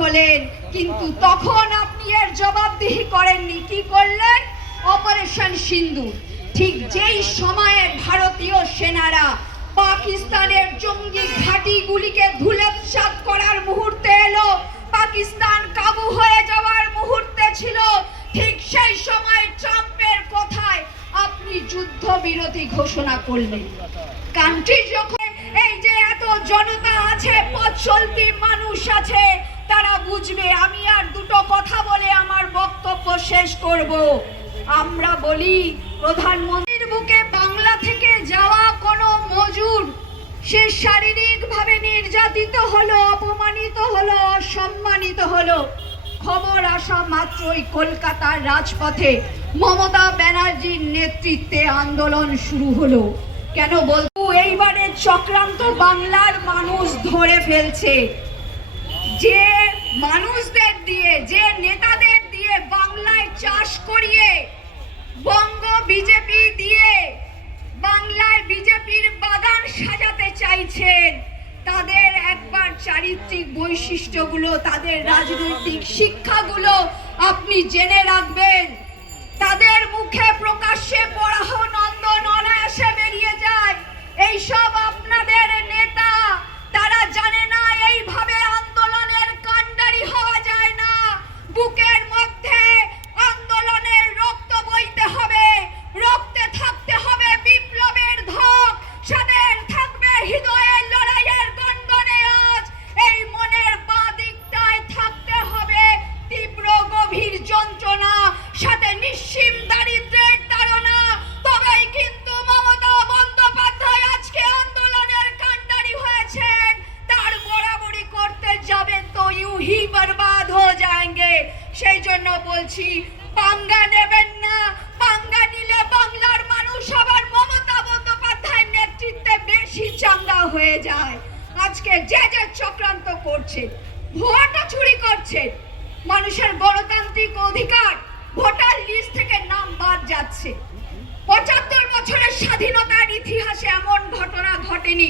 হলেন, কিন্তু তখন আপনি এর জবাবদিহি করেননি। কি করলেন? অপারেশন সিন্ধু ঠিক যেই সময়ে ভারতীয় সেনারা পাকিস্তানের জঙ্গি ঘাঁটিগুলিকে ধুলেৎসাৎ করার মুহূর্তে এলো, পাকিস্তান কাবু হয়ে যাওয়ার মুহূর্তে ছিল, ঠিক সেই সময় ট্রাম্পের কথায় আপনি যুদ্ধবিরতি ঘোষণা করলেন। কান্ট্রি যখন এই যে এত জনতা আছে পথ মানুষ আছে বুঝবে, আমি আর দুটো কথা বলে আমার বক্তব্য শেষ করব। আমরা বলি, প্রধানমন্ত্রীর বুকে বাংলা থেকে যাওয়া কোনো মজুর, সে শারীরিকভাবে নির্যাতিত হলো, অপমানিত হলো, অসম্মানিত হলো। খবর আসা মাত্রই কলকাতার রাজপথে মমতা ব্যানার্জির নেতৃত্বে আন্দোলন শুরু হলো। কেন বলব এইবারে চক্রান্ত বাংলার মানুষ ধরে ফেলছে। যে মানুষদের দিয়ে, যে নেতাদের দিয়ে বাংলায় চাষ করিয়ে, বঙ্গ বিজেপি দিয়ে বাংলায় বিজেপির বাগান সাজাতে চাইছেন, তাদের একবার চারিত্রিক বৈশিষ্ট্যগুলো, তাদের রাজনৈতিক শিক্ষাগুলো আপনি জেনে রাখবেন। তাদের মুখে প্রকাশ্যে পড়াহ নন্দন অনায়াসে বেরিয়ে যায়। এইসব আপনাদের নেতা বলছি, পাঙ্গা নেবেন না। পাঙ্গা নিলে বাংলার মানুষ আবার মমতা বন্দ্যোপাধ্যায়ের নেতৃত্বে বেশি চাঙ্গা হয়ে যায়। আজকে যে যে চক্রান্ত করছেন ভোটও চুরি করছেন মানুষের গণতান্ত্রিক অধিকার, ভোটার লিস্ট থেকে নাম বাদ যাচ্ছে। পঁচাত্তর বছরের স্বাধীনতার ইতিহাসে এমন ঘটনা ঘটেনি।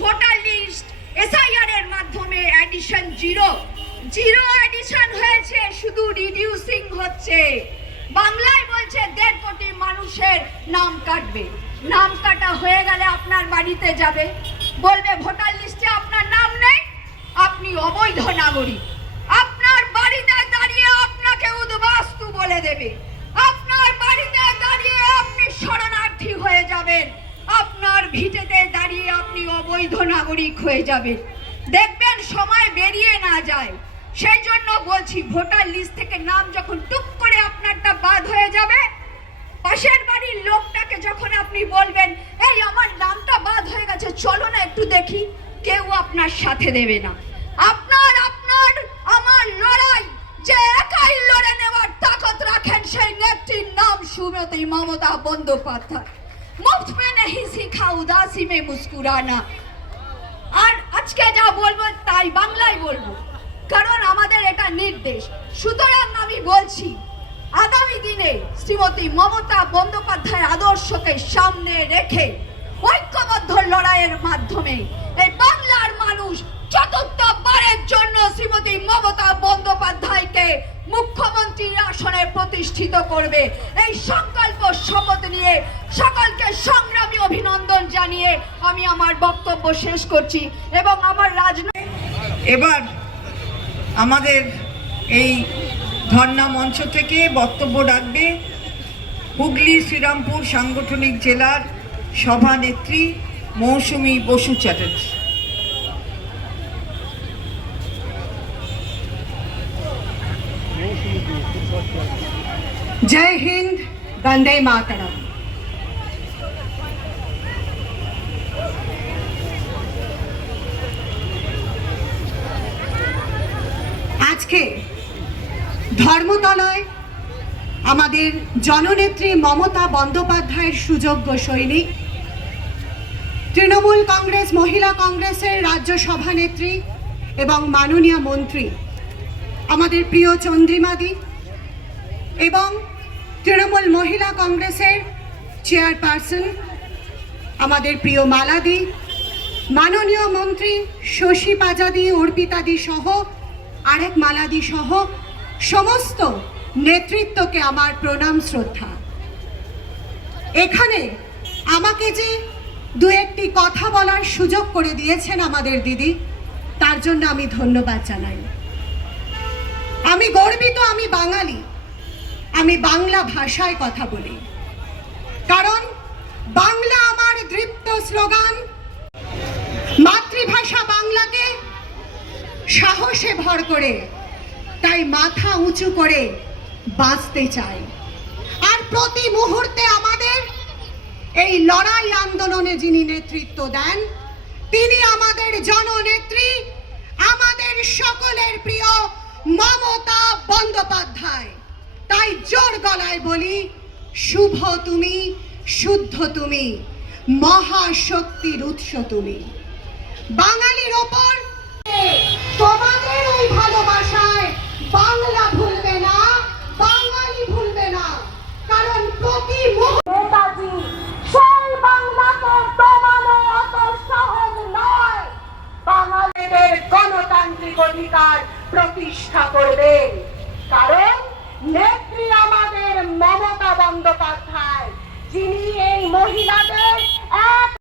ভোটার লিস্ট এসআইআর এর মাধ্যমে অ্যাডিশন জিরো জিরো অ্যাডিশন হয়েছে, শুধু রিডিউসিং হচ্ছে। বাংলায় বলছে দেড় কোটি মানুষের নাম কাটবে। নাম কাটা হয়ে গেলে আপনার বাড়িতে যাবে। বলবে, ভোটার লিস্টে আপনার নাম নেই, আপনি অবৈধ নাগরিক। আপনার বাড়িতে দাঁড়িয়ে আপনাকে উদ্বাস্তু বলে দেবে। আপনার বাড়িতে দাঁড়িয়ে আপনি শরণার্থী হয়ে যাবেন। আপনার ভিটেতে দাঁড়িয়ে আপনি অবৈধ নাগরিক হয়ে যাবেন। দেখবেন সময় বেরিয়ে না যায়। সেই জন্য বলছি, ভোটার লিস্ট থেকে নাম যখন টুক করে আপনারটা বাদ হয়ে যাবে, পাশের বাড়ির লোকটাকে যখন আপনি বলবেন, এই, আমার নামটা বাদ হয়ে গেছে, চলো না একটু দেখি, কেউ আপনার সাথে দেবে না। আপনার আপনার, আমার লড়াই, যে একাই লড়ে নেওয়ার তাকত রাখেন সেই নেত্রীর নাম সুমতি মমতা বন্দ্যোপাধ্যায়। মুফত মে নেহি শিখা মে মুস্কুরানা। আর আজকে যা বলব, তাই বাংলায় বলব। কারণ আমাদের এটা নির্দেশ। সুতরাং আমি বলছি, আগামী দিনে শ্রীমতী মমতা বন্দ্যোপাধ্যায় আদর্শকে সামনে রেখে ঐক্যবদ্ধ লড়াইয়ের মাধ্যমে এই বাংলার মানুষ চতুর্থবারের জন্য শ্রীমতী মমতা বন্দ্যোপাধ্যায়কে মুখ্যমন্ত্রীর আসনে প্রতিষ্ঠিত করবে। এই সংকল্প শপথ নিয়ে সকলকে সংগ্রামী অভিনন্দন জানিয়ে আমি আমার বক্তব্য শেষ করছি এবং আমার রাজনৈতিক এবার আমাদের এই ধর্ণা মঞ্চ থেকে বক্তব্য রাখবে হুগলি শ্রীরামপুর সাংগঠনিক জেলার সভানেত্রী মৌসুমী বসু চ্যাটার্জি। জয় হিন্দ বন্দে মাতারাম। আজকে ধর্মতলায় আমাদের জননেত্রী মমতা বন্দ্যোপাধ্যায়ের সুযোগ্য সৈনিক, তৃণমূল কংগ্রেস, মহিলা কংগ্রেসের রাজ্য সভানেত্রী এবং মাননীয় মন্ত্রী, আমাদের প্রিয় চন্দ্রিমাদি এবং তৃণমূল মহিলা কংগ্রেসের চেয়ারপারসন, আমাদের প্রিয় মালাদি, মাননীয় মন্ত্রী শশী পাজাদি অর্পিতাদি সহ আরেক মালাদি সহ সমস্ত নেতৃত্বকে আমার প্রণাম, শ্রদ্ধা। এখানে আমাকে যে দু একটি কথা বলার সুযোগ করে দিয়েছেন আমাদের দিদি, তার জন্য আমি ধন্যবাদ জানাই। আমি গর্বিত, আমি বাঙালি, আমি বাংলা ভাষায় কথা বলি। কারণ বাংলা আমার দৃপ্ত স্লোগান। সাহসে ভর করে, তাই মাথা উঁচু করে বাঁচতে চাই। আর প্রতি মুহূর্তে আমাদের এই লড়াই আন্দোলনে যিনি নেতৃত্ব দেন, তিনি আমাদের জননেত্রী, আমাদের সকলের প্রিয় মমতা বন্দ্যোপাধ্যায়। তাই জোর গলায় বলি, শুভ তুমি, শুদ্ধ তুমি, মহাশক্তির উৎস তুমি। বাঙালির ওপর তোমাদের ওই ভালোবাসায় বাংলা ভুলবে না, বাঙালি ভুলবে না। কারণ প্রতি নেতাজি, সেই নয়। বাঙালিদের গণতান্ত্রিক অধিকার প্রতিষ্ঠা করবেন কারণ নেত্রী আমাদের মমতা বন্দ্যোপাধ্যায়, যিনি এই মহিলাদের এক